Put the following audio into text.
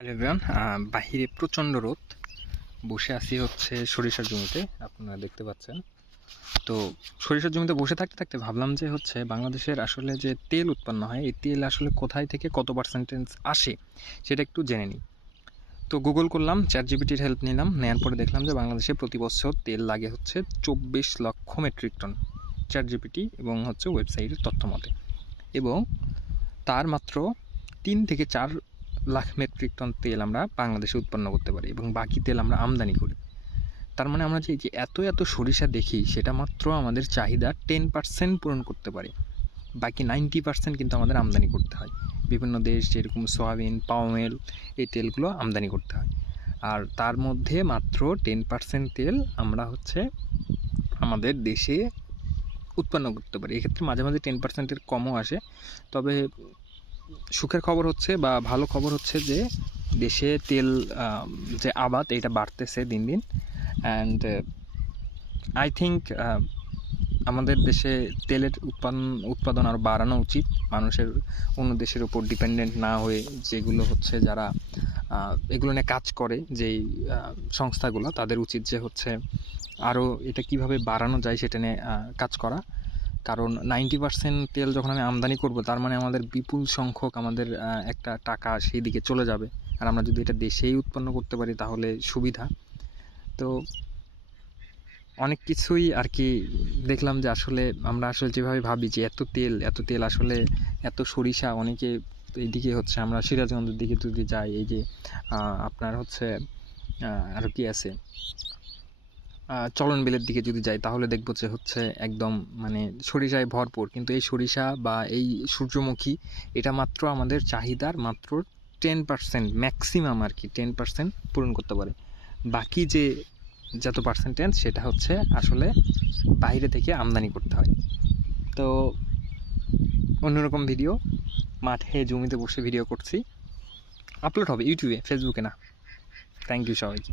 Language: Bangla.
এভরিওয়ান, বাহিরে প্রচণ্ড রোদ। বসে আছি হচ্ছে সরিষার জমিতে, আপনারা দেখতে পাচ্ছেন। তো সরিষার জমিতে বসে থাকতে থাকতে ভাবলাম যে হচ্ছে বাংলাদেশের আসলে যে তেল উৎপন্ন হয়, এই তেল আসলে কোথায় থেকে কত পার্সেন্টেজ আসে সেটা একটু জেনে নিই। তো গুগল করলাম, চ্যাটজিপিটির হেল্প নিলাম, নেওয়ার পরে দেখলাম যে বাংলাদেশে প্রতি বছর তেল লাগে হচ্ছে 24 লক্ষ মেট্রিক টন, চ্যাটজিপিটি এবং হচ্ছে ওয়েবসাইটের তথ্য মতে। এবং তার মাত্র 3 থেকে 4 লাখ মেট্রিক টন তেল আমরা বাংলাদেশে উৎপন্ন করতে পারি এবং বাকি তেল আমরা আমদানি করি। তার মানে আমরা যে এত সরিষা দেখি সেটা মাত্র আমাদের চাহিদা 10% পূরণ করতে পারে। বাকি 90% কিন্তু আমাদের আমদানি করতে হয়। বিভিন্ন দেশ যেরকম সয়াবিন, পাম অয়েল, এই তেলগুলো আমদানি করতে হয়। আর তার মধ্যে মাত্র 10% তেল আমরা হচ্ছে আমাদের দেশে উৎপন্ন করতে পারি। এক্ষেত্রে মাঝে মাঝে 10%-এর কমও আসে। তবে সুখের খবর হচ্ছে বা ভালো খবর হচ্ছে যে দেশে তেল যে আবাদ এটা বাড়তেছে দিন দিন। অ্যান্ড আই থিঙ্ক আমাদের দেশে তেলের উৎপাদন আরও বাড়ানো উচিত। মানুষের অন্য দেশের উপর ডিপেন্ডেন্ট না হয়ে, যেগুলো হচ্ছে যারা এগুলো নিয়ে কাজ করে যেই সংস্থাগুলো, তাদের উচিত যে হচ্ছে আরও এটা কিভাবে বাড়ানো যায় সেটা নিয়ে কাজ করা। কারণ 90% তেল যখন আমি আমদানি করব, তার মানে আমাদের বিপুল সংখ্যক আমাদের একটা টাকা সেই দিকে চলে যাবে। আর আমরা যদি এটা দেশেই উৎপন্ন করতে পারি তাহলে সুবিধা। তো অনেক কিছুই আর কি দেখলাম যে আসলে আমরা আসলে যেভাবে ভাবি যে এত তেল আসলে এত সরিষা, অনেকে এইদিকে হচ্ছে আমরা সিরাজগঞ্জের দিকে যদি যাই, এই যে আপনার হচ্ছে আরও কি আছে, চলন বিলের দিকে যদি যাই, তাহলে দেখবো যে হচ্ছে একদম মানে সরিষায় ভরপুর। কিন্তু এই সরিষা বা এই সূর্যমুখী এটা মাত্র আমাদের চাহিদার মাত্র 10%, ম্যাক্সিমাম আর কি 10% পূরণ করতে পারে। বাকি যে যত পার্সেন্টেজ সেটা হচ্ছে আসলে বাইরে থেকে আমদানি করতে হয়। তো অন্যরকম ভিডিও, মাঠে জমিতে বসে ভিডিও করছি, আপলোড হবে ইউটিউবে, ফেসবুকে না। থ্যাংক ইউ সবাইকে।